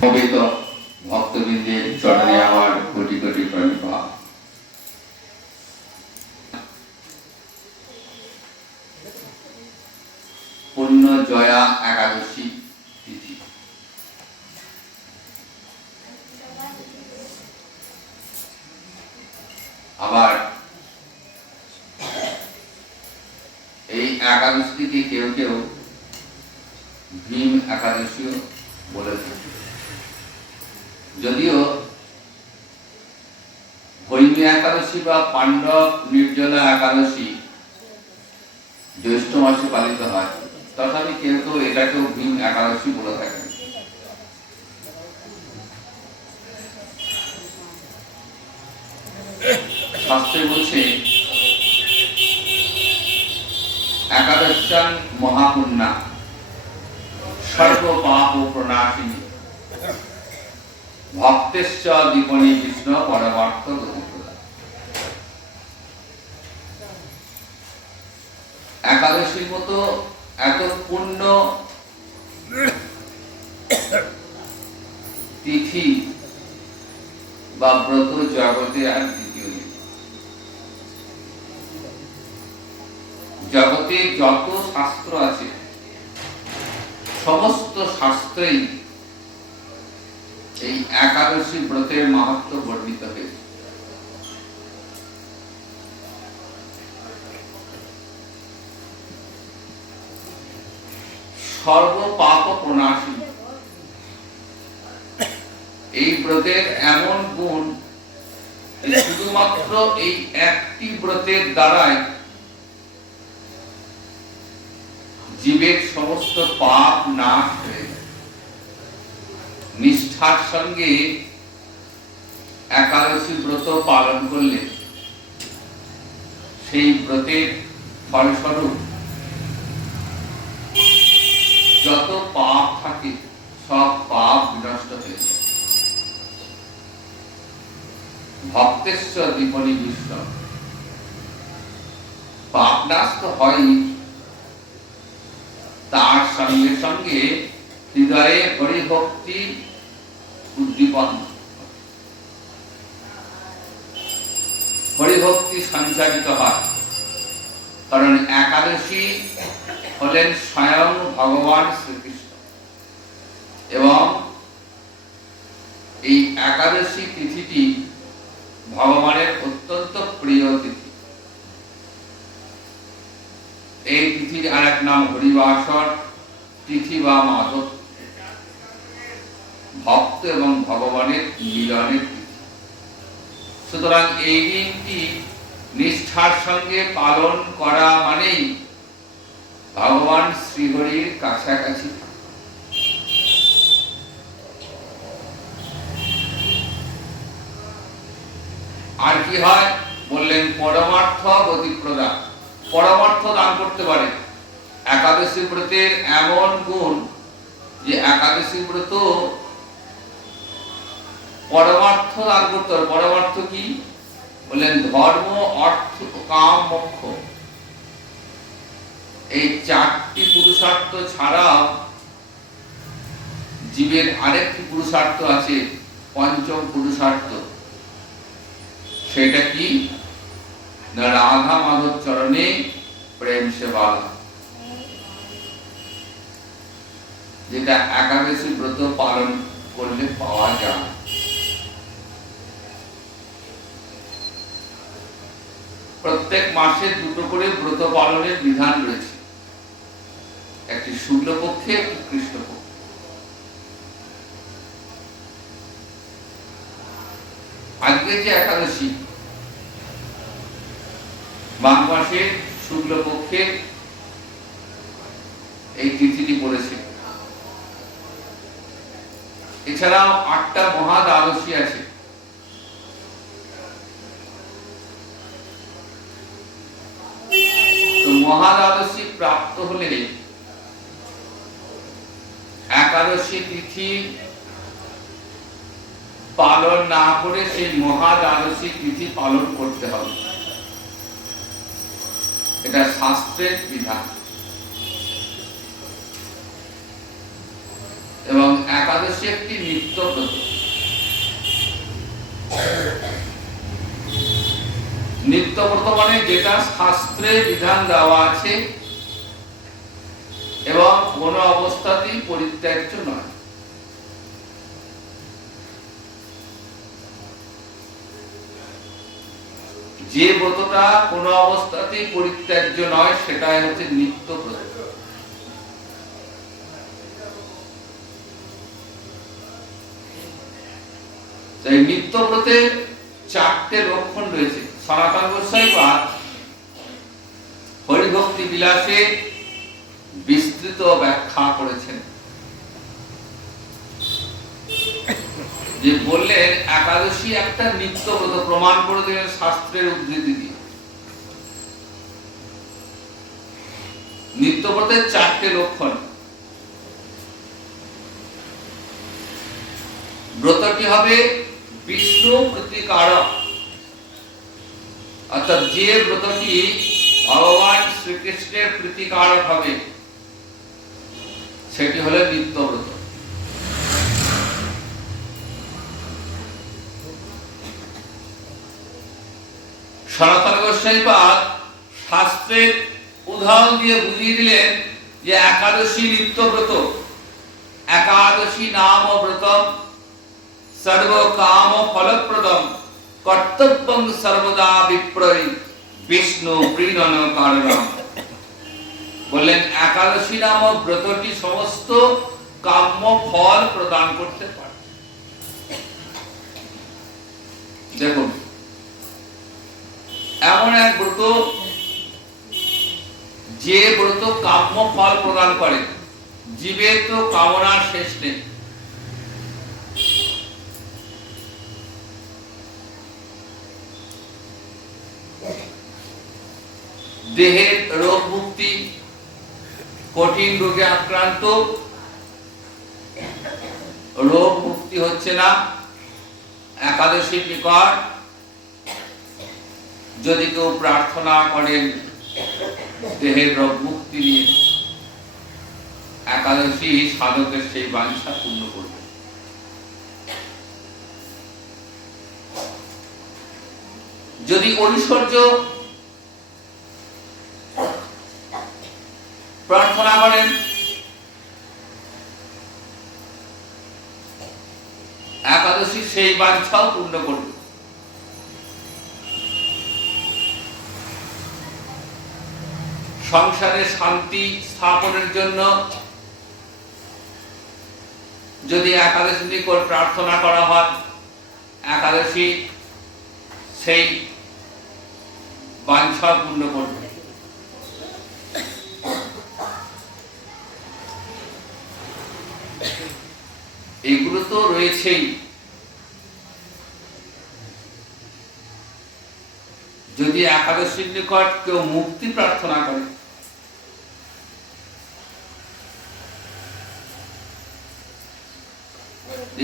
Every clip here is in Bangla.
সমবেত ভক্তবৃন্দের চরণে আমার কোটি কোটি প্রণিপাত। পুণ্য জয়া একাদশী তিথি। আবার এই একাদশীকে কেউ কেউ ভীম একাদশীও বলে থাকে। যদিও ভৈমী একাদশী বা পাণ্ডব নির্জলা একাদশী জ্যৈষ্ঠ মাসে পালিত হয়, তথাপি কেউ কেউ এটাকেও ভীম একাদশী বলে থাকেন। শাস্ত্রে বলছে একাদশ্যাং মহাপুণ্যা সর্ব পাপ প্রণাশিনী ভক্তেশ্চ দীপনী বিষ্ণু পরমার্থ গতিপ্রদা। একাদশীর মতো এত পূর্ণ তিথি বা ব্রত জগতে আর দ্বিতীয় নেই। জগতে যত শাস্ত্র আছে সমস্ত শাস্ত্রেই এই একাদশী ব্রতের মাহাত্ম্য বর্ণিত হয়েছে। সর্ব পাপ প্রণাশী, এই ব্রতের এমন গুণ শুধুমাত্র এই একটি ব্রতের দ্বারাই জীবের সমস্ত পাপ নাশ হয়ে যায়। নিষ্ঠার সঙ্গে একাদশী ব্রত পালন করলে সেই ব্রতের ফলস্বরূপ যত পাপ থাকে সব পাপ বিনষ্ট হয়ে যায়। ভক্তেশ্ব দীপনী বিষ্ণু, পাপ নাশ তো হয়ই, তার সঙ্গে সঙ্গে হৃদয়ে হরিভক্তি উদ্দীপন, হরিভক্তি সঞ্চারিত হয়। কারণ একাদশী হলেন স্বয়ং ভগবান শ্রীকৃষ্ণ এবং এই একাদশী তিথিটি ভগবানের অত্যন্ত প্রিয় তিথি। এই তিথির আর এক নাম হরিবাসর তিথি বা মাধব, ভক্ত এবং ভগবানের মিলনের তিথি। সুতরাং এই দিনটি নিষ্ঠার সঙ্গে পালন করা মানেই ভগবান শ্রীহরির কাছাকাছি। আর কি হয় বললেন, পরমার্থ গতিপ্রদা, পরমার্থ দান করতে পারে। একাদশী ব্রতের এমন গুণ যে একাদশী ব্রত পরমার্থ দান করতে পারে। পরমার্থ কি বললেন, ধর্ম অর্থ কাম মোক্ষ, এই চারটি পুরুষার্থ ছাড়াও জীবের আরেকটি পুরুষার্থ আছে, পঞ্চম পুরুষার্থ। সেটা কি না, রাধা মাধব চরণে প্রেম সেবা, যেটা একাদশী ব্রত পালন করলে পাওয়া যায়। প্রত্যেক মাসে দুটো করে ব্রত পালনের বিধান রয়েছে, একটি শুক্লপক্ষে একটি কৃষ্ণপক্ষে। আজকে যে একাদশী মাঘ মাসের শুক্লপক্ষে এই তিথিটি পড়েছে। এছাড়াও 8টা মহা দ্বাদশী আছে। তো মহা দ্বাদশী প্রাপ্ত হলে একাদশী তিথি পালন না করে সেই মহা দ্বাদশী তিথি পালন করতে হবে, এটা শাস্ত্রের বিধান। এবং একাদশী একটি নিত্য নিত্যব্রত মানে যেটা শাস্ত্রে বিধান দেওয়া আছে এবং কোন অবস্থাতেই পরিত্যাজ্য নয়। যে ব্রতটা কোন অবস্থাতেই পরিত্যাজ্য নয় সেটাই হচ্ছে নিত্যব্রত। তাই নিত্যব্রতের 4টে লক্ষণ রয়েছে। সনাতন গোস্বামী পাদ হরিভক্তি বিলাসে বিস্তৃত ব্যাখ্যা করেছেন, যে বললেন একাদশী একটা নিত্যব্রত, প্রমাণ করে দিলেন শাস্ত্রের উদ্ধৃতি দিয়ে। নিত্যব্রতের 4টে লক্ষণ। ব্রতটি হবে বিষ্ণু প্রীতিকারক, অর্থাৎ যে ব্রতটি ভগবান শ্রীকৃষ্ণের প্রীতিকারক হবে সেটি হলো নিত্যব্রত। সনাতন গোস্বামী পাদ শাস্ত্রের উদাহরণ দিয়ে বুঝিয়ে দিলেন যে একাদশী নিত্যব্রত। একাদশী নাম ব্রতম সর্ব কাম ফলপ্রদম কর্তব্যং সর্বদা বিপ্রয় বিষ্ণু প্রীণন কারণম। বললেন একাদশী নামক ব্রতটি সমস্ত কাম্য ফল প্রদান করতে পারে। দেখুন, এমন এক ব্রত যে ব্রত কাম্য ফল প্রদান করে। জীবের তো কামনার শেষ নেই। দেহের রোগ মুক্তি, কঠিন রোগে আক্রান্ত, রোগ মুক্তি হচ্ছে না, একাদশীর নিকট যদি কেউ প্রার্থনা করেন দেহের রোগ মুক্তি নিয়ে, একাদশী সাধকের সেই বাঞ্ছা পূর্ণ করবে। যদি ঐশ্বর্য প্রার্থনা করেন, একাদশী সেই বাঞ্ছাও পূর্ণ করবে। সংসারে শান্তি স্থাপনের জন্য যদি একাদশী নিকট প্রার্থনা করা হয়, একাদশী সেই বাঞ্ছা পূর্ণ করবে। এগুলো তো রয়েছেই। যদি একাদশীর নিকট কেউ মুক্তি প্রার্থনা করে,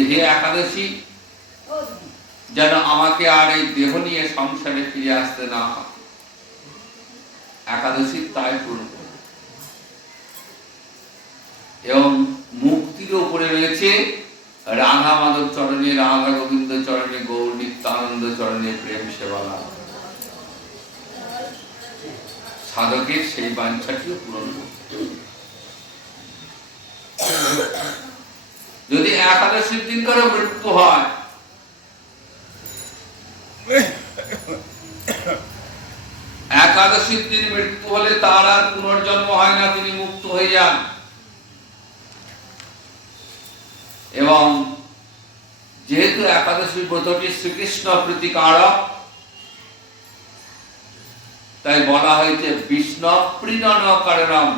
হে একাদশী, যেন আমাকে আর এই দেহ নিয়ে সংসারে ফিরে আসতে না হয়, একাদশী তাই পূর্ণ করবে। এবং মুক্তির উপরে রয়েছে রাধা মাধব চরণে, রাধা গোবিন্দ চরণে, গৌর নিত্যানন্দ চরণে প্রেম সেবা লাভ। সাধকের সেই বাঞ্ছাটিও পূরণ করবে। যদি একাদশীর দিন কারো মৃত্যু হয়, একাদশীর দিন মৃত্যু হলে তার আর পুনর্জন্ম হয় না, তিনি মুক্ত হয়ে যান। এবং যেহেতু একাদশী ব্রতটি শ্রীকৃষ্ণ প্রীতিকারক, তাই বলা হয়েছে বিষ্ণু প্রীণন কারণম,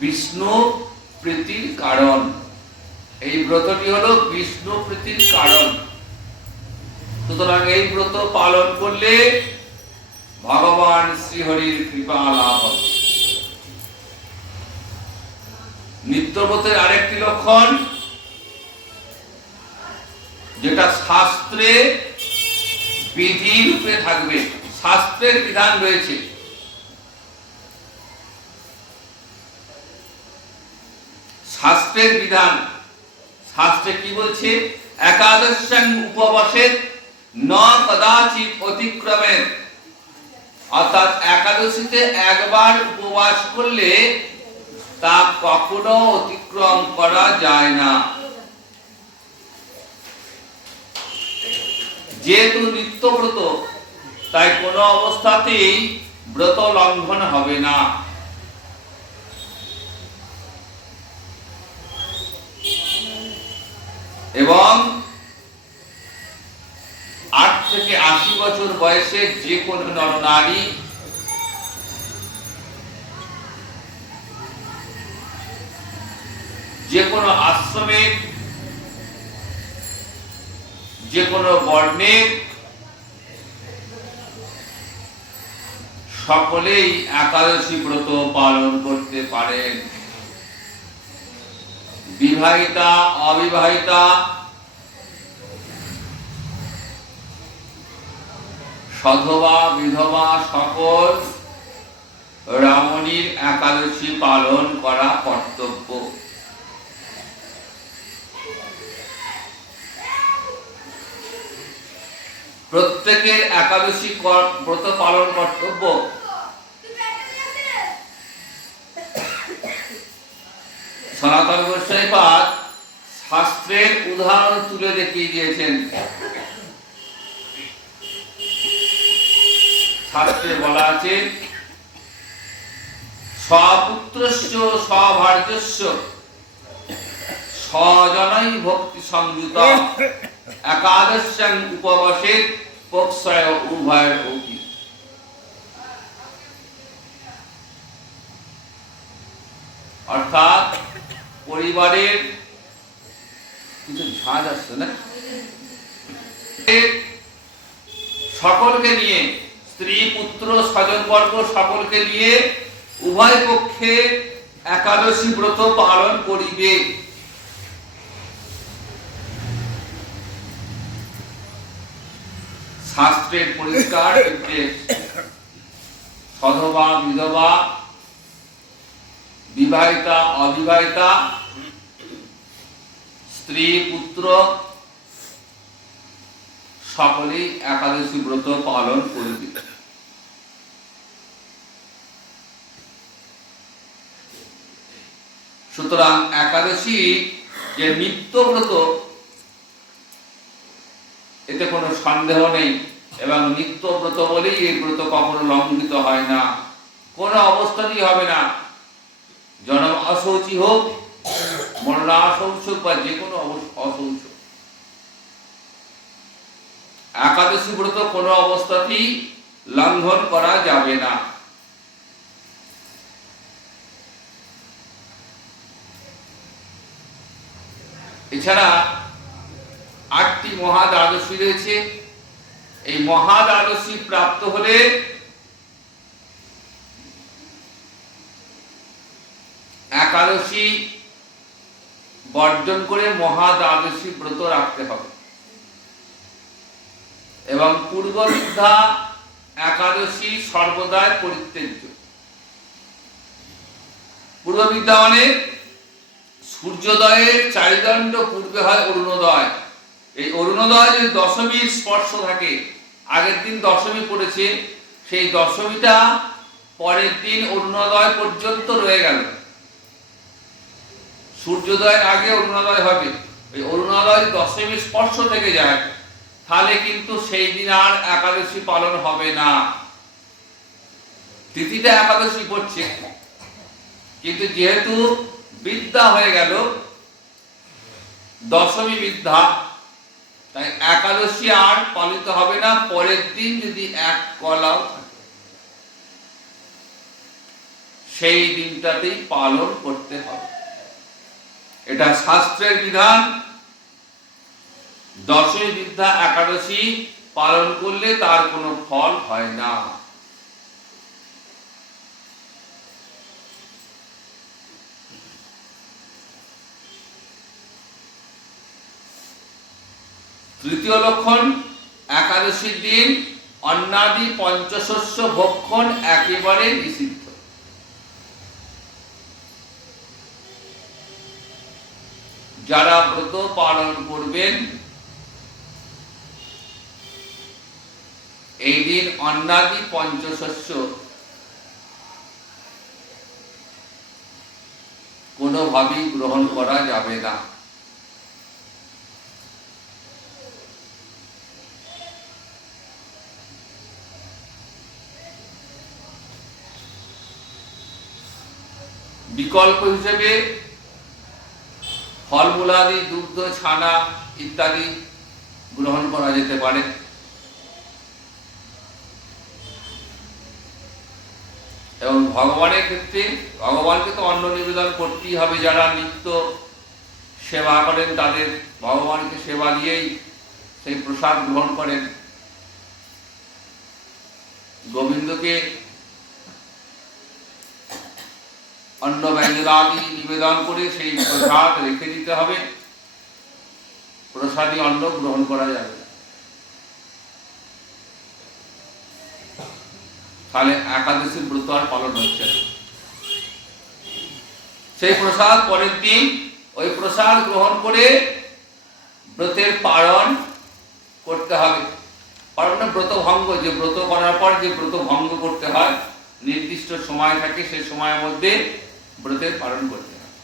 বিষ্ণু প্রীতির কারণ। এই ব্রতটি হলো বিষ্ণু প্রীতির কারণ। সুতরাং এই ব্রত পালন করলে ভগবান শ্রীহরির কৃপা লাভ হবে। নিত্যব্রতের আরেকটি লক্ষণ, যেটা শাস্ত্রে বিধি রূপে থাকবে, শাস্ত্রের বিধান রয়েছে। শাস্ত্রের বিধান, শাস্ত্রে কি বলছে? একাদশাং উপবাসের ন কদাচিৎ অতিক্রমে, অর্থাৎ একাদশীতে একবার উপবাস করলে তা কখনো অতিক্রম করা যায় না। যেহেতু নিত্যব্রত, তাই কোনো অবস্থাতেই ব্রত লঙ্ঘন হবে না। এবং 8 থেকে 80 বছর বয়সের যে কোনো নরনারী যে কোনো আশ্রমের যে কোনো বর্ণের সকলেই একাদশী ব্রত পালন করতে পারেন। বিবাহিতা, অবিবাহিতা, সধবা, বিধবা সকল রমণীর একাদশী পালন করা কর্তব্য। প্রত্যেকের একাদশী ব্রত পালন কর্তব্য। সনাতন গোস্বামীপাদ শাস্ত্রের উদাহরণ তুলে দেখিয়ে দিয়েছেন। শাস্ত্রে বলা আছে, স্বপুত্রস্য স্বভার্যস্য স্বজনৈ ভক্তি সংযুত একাদশ্যাং উপবাসের পক্ষয় উভয়ের অপি। অর্থাৎ পরিবারের কিছু ঝাঁজ আসছে না, সকলকে নিয়ে, স্ত্রী পুত্র স্বজনবর্গ সকলকে নিয়ে উভয় পক্ষে একাদশী ব্রত পালন করিবে। শাস্ত্রের পরিষ্কার নির্দেশ। সধবা, বিধবা, বিবাহিতা, অবিবাহিতা, স্ত্রী পুত্র সকলেই একাদশী ব্রত পালন করিবে। সুতরাং একাদশী যে নিত্য ব্রত, এতে কোনো সন্দেহ নেই, এবং নিত্য ব্রত বলেই এই ব্রত কখনো লঙ্ঘিত হয় না, কোনো অবস্থাতেই হবে না। জন্ম অশৌচি হোক, মরণাশৌচ বা যে কোনো অশৌচ, একাদশী ব্রত কোনো অবস্থাতেই লঙ্ঘন করা যাবে না। এছাড়া 8টি মহাদ্বাদশী রয়েছে। এই মহাদ্বাদশী প্রাপ্ত হলে একাদশী বর্জন করে মহাদ্বাদশী ব্রত রাখতে হবে। এবং পূর্ববিদ্যা একাদশী সর্বদাই পরিত্যাজ্য। পূর্ববিদ্যা মানে সূর্যোদয়ের 4 দণ্ড পূর্বে হয় অরুণোদয়। এই অরুণোদয় যদি দশমীর স্পর্শ থাকে, আগের দিন দশমী পড়েছে, সেই দশমীটা পরের দিন অরুণোদয় পর্যন্ত রয়ে গেল। সূর্যোদয়ের আগে অরুণোদয় হবে, এই অরুণোদয় দশমীর স্পর্শ থেকে যায়, তাহলে কিন্তু সেই দিন আর একাদশী পালন হবে না। তিথিটা একাদশী পড়ছে, কিন্তু যেহেতু বিদ্যা হয়ে গেল দশমী বিদ্যা, তাই একাদশী আর পালিত হবে না। পরের দিন যদি এক কলাও সেই দিনটাতেই পালন করতে হবে, এটা শাস্ত্রের বিধান। দশমী বিদ্যা একাদশী পালন করলে তার কোনো ফল হয় না। তৃতীয় লক্ষণ, একাদশীর দিন অন্নাদি পঞ্চশস্য ভক্ষণ একেবারে নিষিদ্ধ। যারা ব্রত পালন করবেন এই দিন অন্নাদি পঞ্চশস্য কোনোভাবেই গ্রহণ করা যাবে না। বিকল্প হিসেবে ফলমূলাদি, দুগ্ধ, ছানা ইত্যাদি গ্রহণ করা যেতে পারে। এবং ভগবানের ক্ষেত্রে ভগবানকে তো অন্ন নিবেদন করতেই হবে। যারা নিত্য সেবা করেন তাদের ভগবানকে সেবা দিয়েই সেই প্রসাদ গ্রহণ করেন। গোবিন্দকে অন্ন ব্যঞ্জনাদি নিবেদন করে সেই প্রসাদ রেখে দিতে হবে, প্রসাদী অন্ন গ্রহণ করা যাবে। তাহলে একাদশীর ব্রত আর পালন হচ্ছে না। সেই প্রসাদ পরের দিন ওই প্রসাদ গ্রহণ করে ব্রতের পালন করতে হবে। পালন ব্রত ভঙ্গ, যে ব্রত করার পর যে ব্রত ভঙ্গ করতে হয়, নির্দিষ্ট সময় থাকে, সেই সময়ের মধ্যে ব্রতের পালন করতে হবে।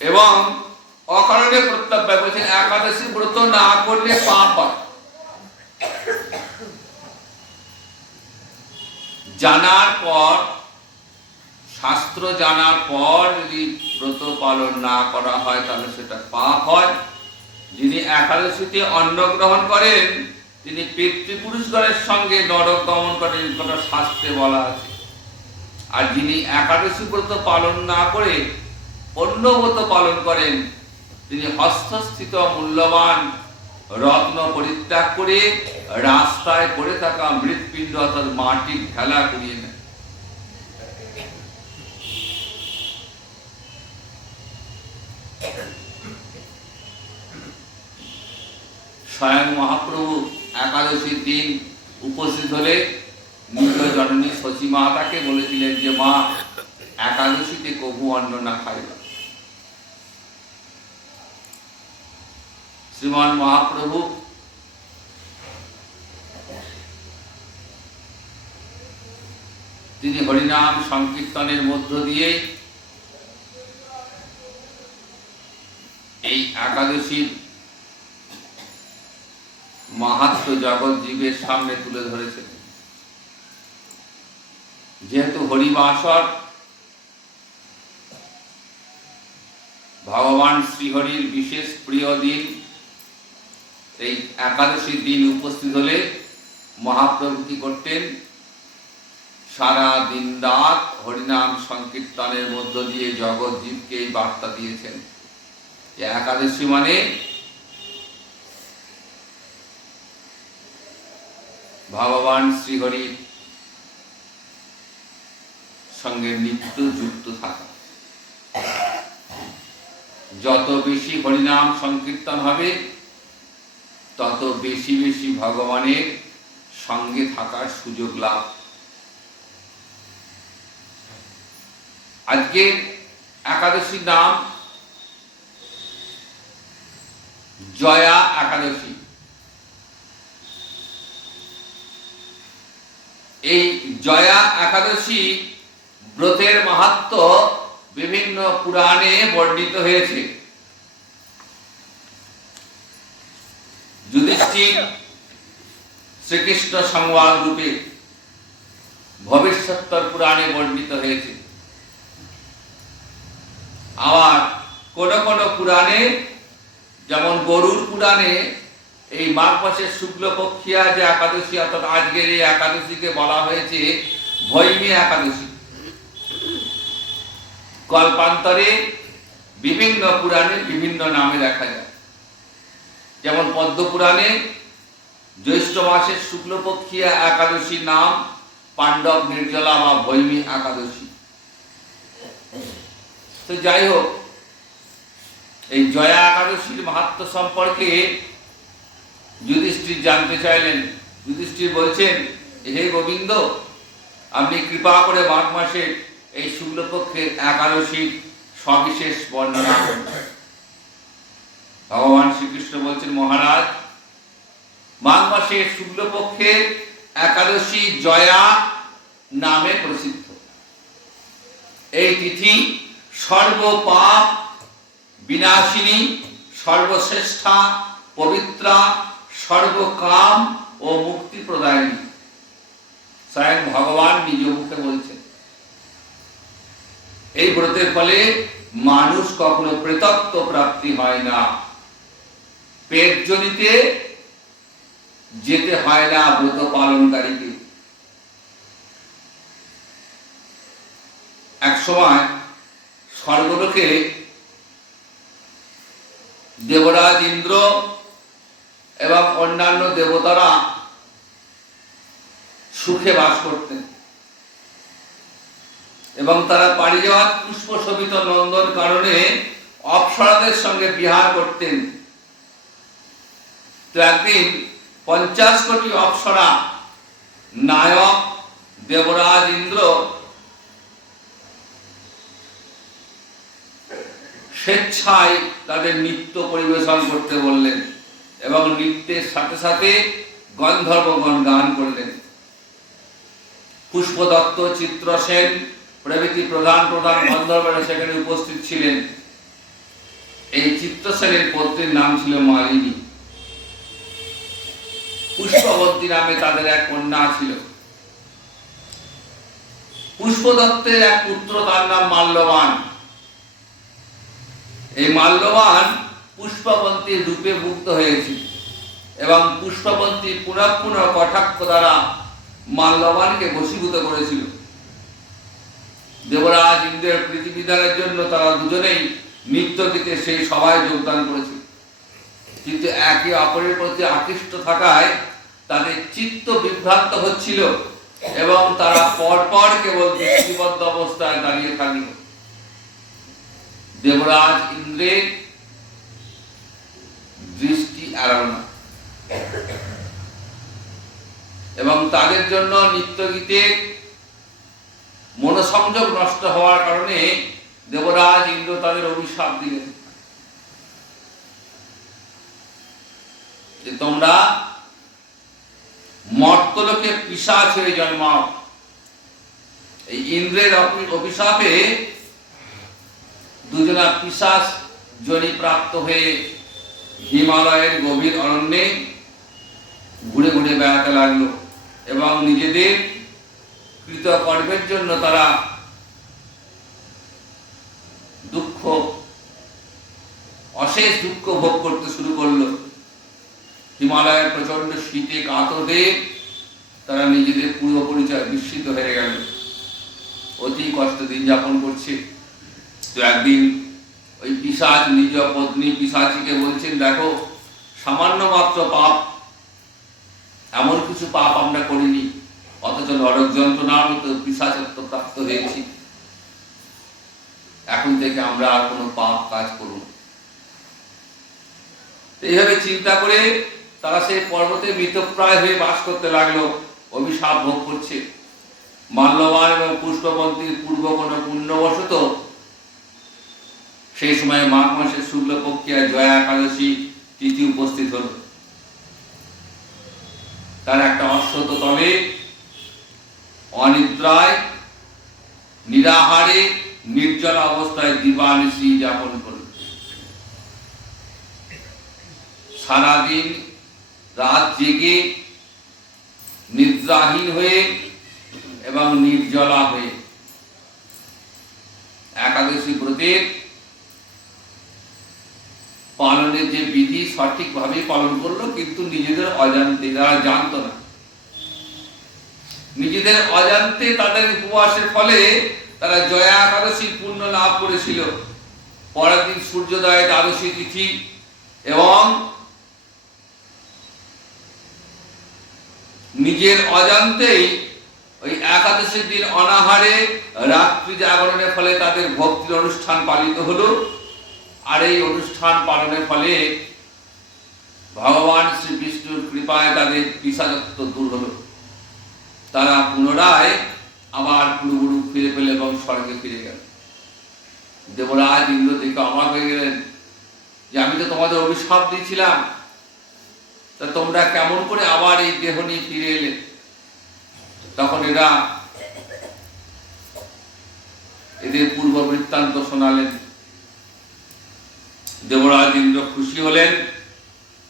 এবং অকারণে কর্তব্য বলছেন, একাদশী ব্রত না করলে পাপ হয়। জানার পর, শাস্ত্র জানার পর যদি ব্রত পালন না করা হয় তাহলে সেটা পাপ হয়। যিনি একাদশীতে অন্ন গ্রহণ করেন তিনি পিতৃপুরুষগণের সঙ্গে নরক গমন করেন, কথা শাস্ত্রে বলা আছে। আর যিনি একাদশী ব্রত পালন না করে অন্য ব্রত পালন করেন তিনি হস্তস্থিত মূল্যবান রত্ন পরিত্যাগ করে রাস্তায় পড়ে থাকা মৃৎপিণ্ড অর্থাৎ মাটির ঢেলা করিয়ে নেন। স্বয়ং মহাপ্রভু একাদশীর দিন উপস্থিত হলে নিজ জননী শচী মাতাকে বলেছিলেন যে মা, একাদশীতে কভু অন্ন না খাইবা। শ্রীমান মহাপ্রভু তিনি হরিনাম সংকীর্তনের মধ্য দিয়ে এই একাদশীর মাহাত্ম্য জগৎ জীবের সামনে তুলে ধরেছেন। যেহেতু হরিবাসর ভগবান শ্রীহরির বিশেষ প্রিয় দিন, এই একাদশীর দিন উপস্থিত হলে মহাপ্রভু কি করতেন? সারা দিন রাত হরিনাম সংকীর্তনের মধ্য দিয়ে জগৎ জীবকে এই বার্তা দিয়েছেন যে একাদশী মানে ভগবান শ্রীহরির সঙ্গে নিত্য যুক্ত থাকা। যত বেশি হরিনাম সংকীর্তন হবে তত বেশি বেশি ভগবানের সঙ্গে থাকার সুযোগ লাভ। আজকে একাদশীর নাম জয়া একাদশী। এই জয়া একাদশী ব্রতের মাহাত্ম্য বিভিন্ন পুরাণে বর্ণিত হয়েছে। যুধিষ্ঠির শ্রীকৃষ্ণ সংবাদ রূপে ভবিষ্যত্তর পুরাণে বর্ণিত হয়েছে। আবার কোন কোন পুরাণে, যেমন গরুড় পুরাণে, এই মাঘ মাসের শুক্লপক্ষিয়া যে একাদশী অর্থাৎ আজকের এই একাদশীকে বলা হয়েছে ভৈমী একাদশী। কল্পান্তরে বিভিন্ন পুরাণে বিভিন্ন নামে দেখা যায়। যেমন পদ্ম পুরাণে জ্যৈষ্ঠ মাসের শুক্লপক্ষিয়া একাদশীর নাম পাণ্ডব নির্জলা বা ভৈমী একাদশী। তো যাই হোক, এই জয়া একাদশীর মাহাত্ম্য সম্পর্কে যুধিষ্ঠির জানতে চাইলেন। যুধিষ্ঠির বলছেন, হে গোবিন্দ, আপনি কৃপা করে মাঘ মাসে এই শুক্লপক্ষের একাদশীর সবিশেষ বর্ণনা করছেন। ভগবান শ্রীকৃষ্ণ বলছেন, মহারাজ, মাঘ মাসের শুক্লপক্ষের একাদশী জয়া নামে প্রসিদ্ধ। এই তিথি সর্বপাপ বিনাশিনী, সর্বশ্রেষ্ঠা, পবিত্রা, সর্বকাম ও মুক্তি প্রদায়িনী। স্বয়ং ভগবান নিজ মুখে বলছেন। এই ব্রতের ফলে মানুষ কখনো প্রেতত্ব প্রাপ্তি হয় না, পেটজনিতে যেতে হয় না ব্রত পালনকারীকে। এক সময় স্বর্গলোকে দেবরাজ ইন্দ্র এবং অন্যান্য দেবতারা সুখে বাস করতেন এবং তারা পারিজাত পুষ্প শোভিত নন্দন কারণে অপ্সরাদের সঙ্গে বিহার করতেন। তো একদিন 50 কোটি অপ্সরা নায়ক দেবরাজ ইন্দ্র স্বেচ্ছায় তাদের নৃত্য পরিবেশন করতে বললেন এবং নৃত্যের সাথে সাথে গন্ধর্বগণ গান করলেন। পুষ্পদত্ত, চিত্রসেন প্রভৃতি প্রধান প্রধান গন্ধর্বরা সেখানে উপস্থিত ছিলেন। এই চিত্রসেনের পত্নীর নাম ছিল মালিনী। পুষ্পবতী নামে তাদের এক কন্যা ছিল। পুষ্পদত্তের এক পুত্র, তার নাম মাল্যবান। এই মাল্যবান পুষ্পবন্তীর রূপে মুগ্ধ হয়েছিল এবং পুষ্পবন্তী পুনঃ পুনঃ কটাক্ষ দ্বারা মাল্যবানকে বশীভূত করেছিল। দেবরাজ ইন্দ্রের প্রীতিবিধানের জন্য তারা দুজনেই নৃত্য গীতে সেই সভায় যোগদান করেছিল, কিন্তু একে অপরের প্রতি আকৃষ্ট থাকায় তাদের চিত্ত বিভ্রান্ত হচ্ছিল এবং তারা পরপর কেবল দৃষ্টিবদ্ধ অবস্থায় দাঁড়িয়ে থাকল। দেবরাজ ইন্দ্রের দৃষ্টি এড়াল না এবং তাদের জন্য নৃত্যগীতে মনোসংযোগ নষ্ট হওয়ার কারণে দেবরাজ ইন্দ্র তাদের অভিশাপ দিলেন যে তোমরা মর্তলোকে পিশাচ হয়ে জন্মাও। এই ইন্দ্রের অভিশাপে দুজনা পিশাচ জনি প্রাপ্ত হয়ে হিমালয়ের গভীর অরণ্যে ঘুরে ঘুরে বেড়াতে লাগলো এবং নিজেদের কৃতকর্মের জন্য তারা অশেষ দুঃখ ভোগ করতে শুরু করলো। হিমালয়ের প্রচন্ড শীতে কাতর হয়ে তারা নিজেদের পূর্ব পরিচয় বিস্মৃত হয়ে গেল, অতি কষ্ট দিন যাপন করছে। তো একদিন ওই পিশাচ নিজ পত্নী পিশাচিকে বলছেন, দেখো, সামান্য মাত্র পাপ, এমন কিছু পাপ আমরা করিনি, অথচ নরক যন্ত্রণার মতো পিশাচত্ব প্রাপ্ত হয়েছি। এখন থেকে আমরা আর কোনো পাপ কাজ করব। এইভাবে চিন্তা করে তারা সেই পর্বতে মৃতপ্রায় হয়ে বাস করতে লাগলো, অভিশাপ ভোগ করছে। মাল্যবান এবং পুষ্পবন্তীর পূর্ব কোনো পুণ্যবশত সেই সময় মাঘ মাসের শুক্লপক্ষিয়া জয়া একাদশী তিথি উপস্থিত হল। তার একটা অশ্বত তলে অনিদ্রায় নিরাহারে নির্জল অবস্থায় দিবানিশি যাপন করল। সারাদিন রাত জেগে নিদ্রাহীন হয়ে এবং নির্জলা হয়ে একাদশী ব্রতের পালনের যে বিধি সঠিকভাবে পালন করলো, কিন্তু নিজেদের অজান্তে, তারা জানতো না, নিজেদের অজান্তে তাদের উপবাসের ফলে তারা জয়া একাদশীর পুণ্য লাভ করেছিল। পরের দিন সূর্যোদয় দ্বাদশী তিথি এবং নিজের অজান্তেই ওই একাদশীর দিন অনাহারে রাত্রি জাগরণের ফলে তাদের ভক্তির অনুষ্ঠান পালিত হলো। আর এই অনুষ্ঠান পালনের ফলে ভগবান শ্রী বিষ্ণুর কৃপায় তাদের পিশাচত্ব দূর হলো। তারা পুনরায় আবার পূর্বরূপ ফিরে পেল এবং স্বর্গে ফিরে গেল। দেবরাজ ইন্দ্র দেখে অবাক হয়ে গেলেন যে আমি তো তোমাদের অভিশাপ দিয়েছিলাম, তা তোমরা কেমন করে আবার এই দেহ নিয়ে ফিরে এলে? তখন এরা এদের পূর্ব বৃত্তান্ত শোনালেন। দেবরাজ ইন্দ্র খুশি হলেন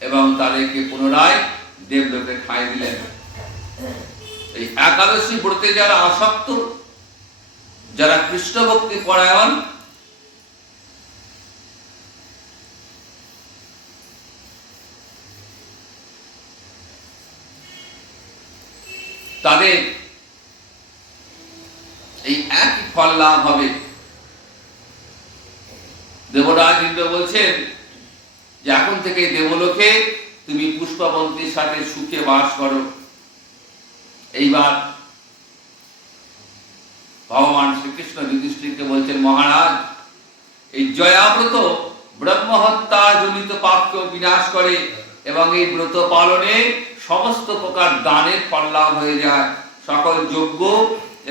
এবং তাদেরকে পুনরায় দেবলোকে ঠাঁই দিলেন। এই একাদশী ব্রতে যারা আসক্ত, যারা কৃষ্ণ ভক্তি পরায়ণ, তাদের এই একই ফল লাভ হবে। দেবরাজ ইন্দ্র বলছেন যে এখন থেকে দেবলোকে তুমি পুষ্পবন্তীর সাথে সুখে বাস করো। এইবার ভগবান শ্রীকৃষ্ণ যুধিষ্ঠিরকে বলছেন, মহারাজ, এই জয়াব্রত ব্রহ্মহত্যা জনিত পাপকে বিনাশ করে এবং এই ব্রত পালনে সমস্ত প্রকার দানের ফল লাভ হয়ে যায়। সকল যজ্ঞ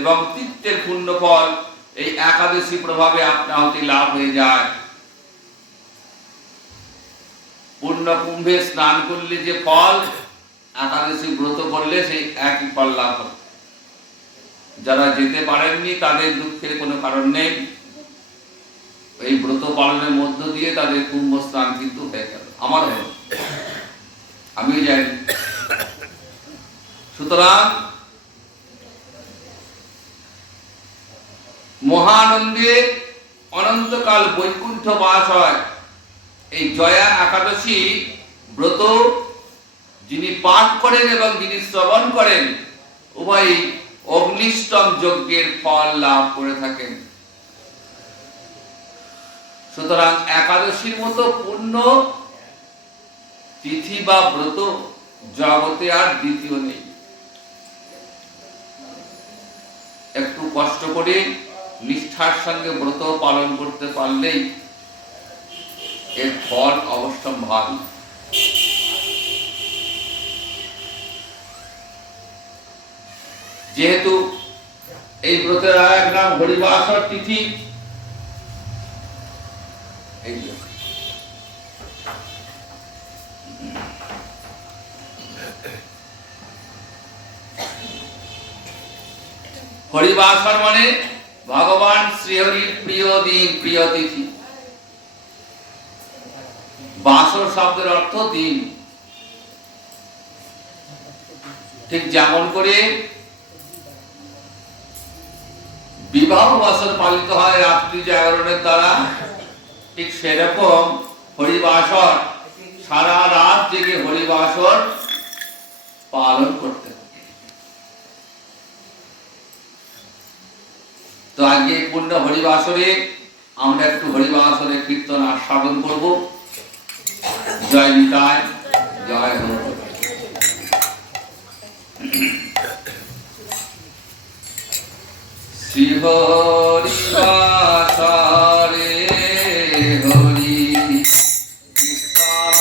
এবং তীর্থের পুণ্য ফল এই একাদশী প্রভাবে আপনাহতি লাভ হয়ে যায়। পূর্ণ কুম্ভে স্নান করলে যে ফল, একাদশী ব্রত করলে সেই একই ফল লাভ হবে। যারা যেতে পারেননি তাদের দুঃখের কোনো কারণ নেই, এই ব্রত পালনের মধ্য দিয়ে তাদের কুম্ভ স্নান কিন্তু হয়ে গেল। আমার হল, আমিও যাই। সুতরাং মহানন্দে অনন্তকাল বৈকুণ্ঠ বাস হয়। এই জয়া একাদশী ব্রত যিনি পাঠ করেন এবং যিনি শ্রবণ করেন, উভয়ই অগ্নিষ্টম যজ্ঞের ফল লাভ করে থাকেন। সুতরাং একাদশীর মতো পূর্ণ তিথি বা ব্রত জগতে আর দ্বিতীয় নেই। একটু কষ্ট করে নিষ্ঠার সঙ্গে ব্রত পালন করতে পারলেই এর ফল অবশ্যম্ভাবী। যেহেতু এই ব্রতের আরেক নাম হরিবাসর তিথি, হরিবাসর মানে ভগবান শ্রীহরির প্রিয় দিন, প্রিয় তিথি। বাসর শব্দের অর্থ দিন। ঠিক যেমন করে বিবাহ বাসর পালিত হয় রাত্রি জাগরণের দ্বারা, ঠিক সেরকম হরিবাসর সারা রাত জেগে হরিবাসর পালন করতে হবে। তো আজকে পূর্ণ হরিবাসরে আমরা একটু হরিবাসরে কীর্তন আস্বাদন করব। জয় নিতাই, জয় হরি। শ্রী হরিবাসরে হরি কীর্তন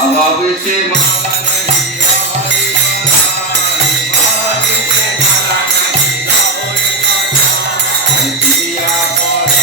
ভাবাবেশে মালা নাহি হরে ভাবাবেশে মালা নাহি হরে দিয়া পরে